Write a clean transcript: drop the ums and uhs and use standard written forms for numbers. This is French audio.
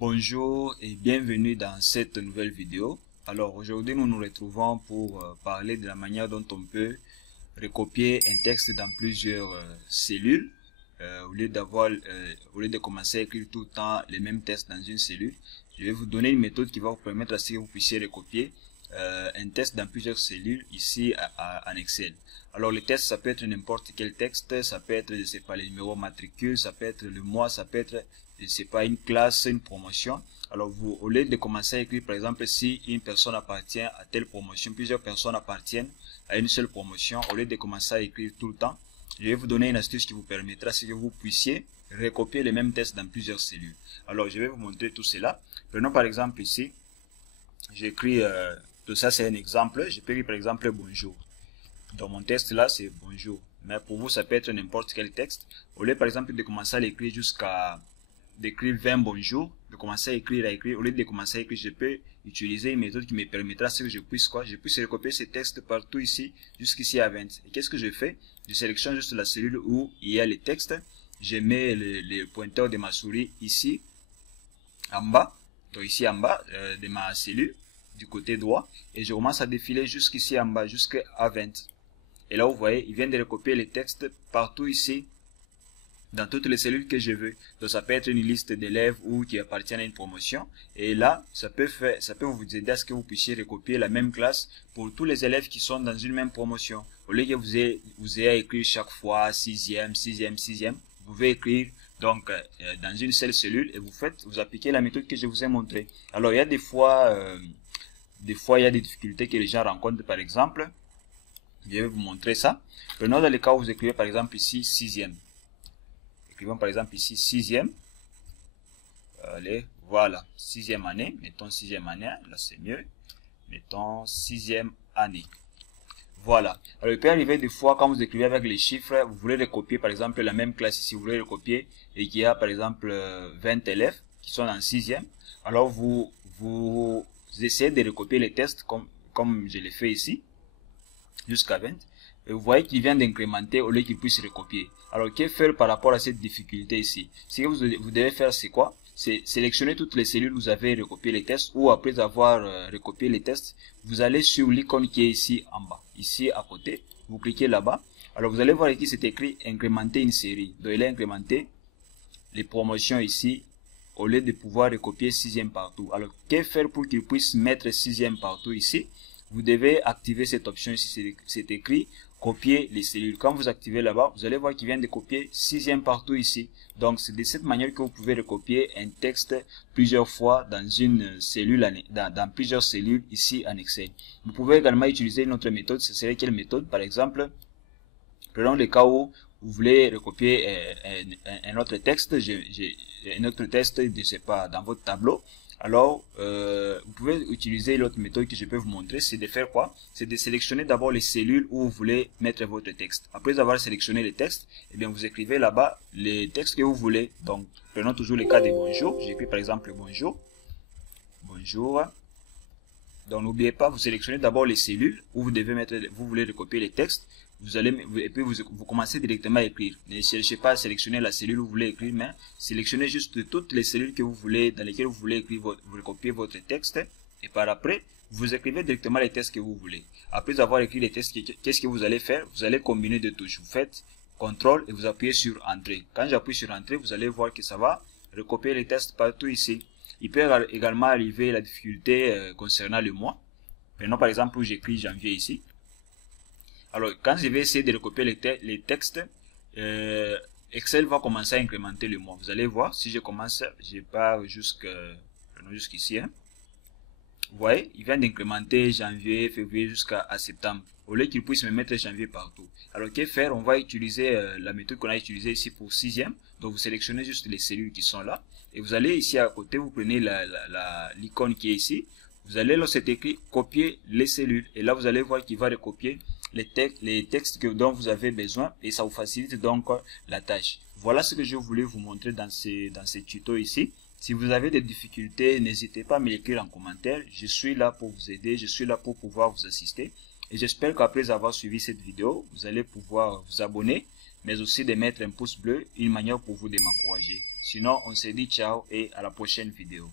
Bonjour et bienvenue dans cette nouvelle vidéo. Alors aujourd'hui nous nous retrouvons pour parler de la manière dont on peut recopier un texte dans plusieurs cellules au lieu de commencer à écrire tout le temps les mêmes textes dans une cellule. Je vais vous donner une méthode qui va vous permettre à ce que vous puissiez recopier un texte dans plusieurs cellules ici en Excel. Alors le texte, ça peut être n'importe quel texte, ça peut être, je sais pas, les numéros matricules, ça peut être le mois, ça peut être, je sais pas, une classe, une promotion. Alors vous, au lieu de commencer à écrire, par exemple, si une personne appartient à telle promotion, plusieurs personnes appartiennent à une seule promotion, au lieu de commencer à écrire tout le temps, je vais vous donner une astuce qui vous permettra que vous puissiez recopier les mêmes textes dans plusieurs cellules. Alors je vais vous montrer tout cela. Prenons par exemple ici, j'écris, tout ça c'est un exemple, je peux écrire par exemple bonjour. Dans mon texte là c'est bonjour, mais pour vous ça peut être n'importe quel texte. Au lieu par exemple de commencer à l'écrire jusqu'à d'écrire 20 bonjour, de commencer à écrire, au lieu de commencer à écrire, je peux utiliser une méthode qui me permettra que je puisse recopier ces textes partout ici, jusqu'ici à 20. Et qu'est-ce que je fais? Je sélectionne juste la cellule où il y a les textes, je mets le pointeur de ma souris ici, en bas, donc ici en bas de ma cellule, du côté droit, et je commence à défiler jusqu'ici en bas, jusqu'à 20. Et là, vous voyez, il vient de recopier les textes partout ici, dans toutes les cellules que je veux. Donc, ça peut être une liste d'élèves ou qui appartiennent à une promotion. Et là, ça peut vous aider à ce que vous puissiez recopier la même classe pour tous les élèves qui sont dans une même promotion. Au lieu que vous ayez à écrire chaque fois 6e, 6e, 6e, vous pouvez écrire donc dans une seule cellule et vous appliquez la méthode que je vous ai montrée. Alors, il y a des fois, il y a des difficultés que les gens rencontrent, par exemple. Je vais vous montrer ça. Prenons dans le cas où vous écrivez par exemple ici 6e. Écrivons par exemple ici 6e. Allez, voilà, 6e année. Mettons 6e année, là c'est mieux. Mettons 6e année. Voilà. Alors il peut arriver des fois quand vous écrivez avec les chiffres, vous voulez recopier par exemple la même classe ici, vous voulez recopier et qu'il y a par exemple 20 élèves qui sont en 6e. Alors vous essayez de recopier les textes comme je l'ai fait ici, jusqu'à 20. Et vous voyez qu'il vient d'incrémenter au lieu qu'il puisse recopier. Alors, que faire par rapport à cette difficulté ici? Ce que vous devez faire, c'est quoi? C'est sélectionner toutes les cellules où vous avez recopié les tests, ou après avoir recopié les tests, vous allez sur l'icône qui est ici en bas, ici à côté, vous cliquez là-bas. Alors, vous allez voir ici, c'est écrit incrémenter une série. Donc, il a incrémenté les promotions ici, au lieu de pouvoir recopier 6e partout. Alors, que faire pour qu'il puisse mettre 6e partout ici? Vous devez activer cette option ici, c'est écrit copier les cellules. Quand vous activez là-bas, vous allez voir qu'il vient de copier 6e partout ici. Donc c'est de cette manière que vous pouvez recopier un texte plusieurs fois dans une cellule, dans plusieurs cellules ici en Excel. Vous pouvez également utiliser une autre méthode. Ce serait quelle méthode? Par exemple, prenons le cas où vous voulez recopier un autre texte, un autre texte, je sais pas, dans votre tableau. Alors, vous pouvez utiliser l'autre méthode que je peux vous montrer, c'est de faire quoi? C'est de sélectionner d'abord les cellules où vous voulez mettre votre texte. Après avoir sélectionné les textes, eh bien, vous écrivez là-bas les textes que vous voulez. Donc, prenons toujours le cas de bonjour. J'écris par exemple bonjour. Bonjour. Donc, n'oubliez pas, vous sélectionnez d'abord les cellules où vous voulez recopier les textes. Et puis vous commencez directement à écrire. Ne cherchez pas à sélectionner la cellule où vous voulez écrire, mais sélectionnez juste toutes les cellules que vous voulez, dans lesquelles vous voulez écrire, vous recopiez votre texte. Et par après, vous écrivez directement les textes que vous voulez. Après avoir écrit les textes, qu'est-ce que vous allez faire? Vous allez combiner deux touches. Vous faites CTRL et vous appuyez sur Entrée. Quand j'appuie sur Entrée, vous allez voir que ça va recopier les textes partout ici. Il peut également arriver la difficulté concernant le mois. Prenons par exemple où j'écris janvier ici. Alors, quand je vais essayer de recopier les textes, Excel va commencer à incrémenter le mois. Vous allez voir, si je commence, je pars jusqu'ici. Hein. Vous voyez, il vient d'incrémenter janvier, février jusqu'à septembre. Au lieu qu'il puisse me mettre janvier partout. Alors, que faire? On va utiliser la méthode qu'on a utilisée ici pour 6e. Donc, vous sélectionnez juste les cellules qui sont là. Et vous allez ici à côté, vous prenez l'icône qui est ici. Vous allez, là, c'est écrit copier les cellules. Et là, vous allez voir qu'il va recopier les textes dont vous avez besoin et ça vous facilite donc la tâche. Voilà ce que je voulais vous montrer dans ce tuto ici. Si vous avez des difficultés, n'hésitez pas à me l'écrire en commentaire. Je suis là pour vous aider, je suis là pour pouvoir vous assister. Et j'espère qu'après avoir suivi cette vidéo, vous allez pouvoir vous abonner, mais aussi de mettre un pouce bleu, une manière pour vous de m'encourager. Sinon, on se dit ciao et à la prochaine vidéo.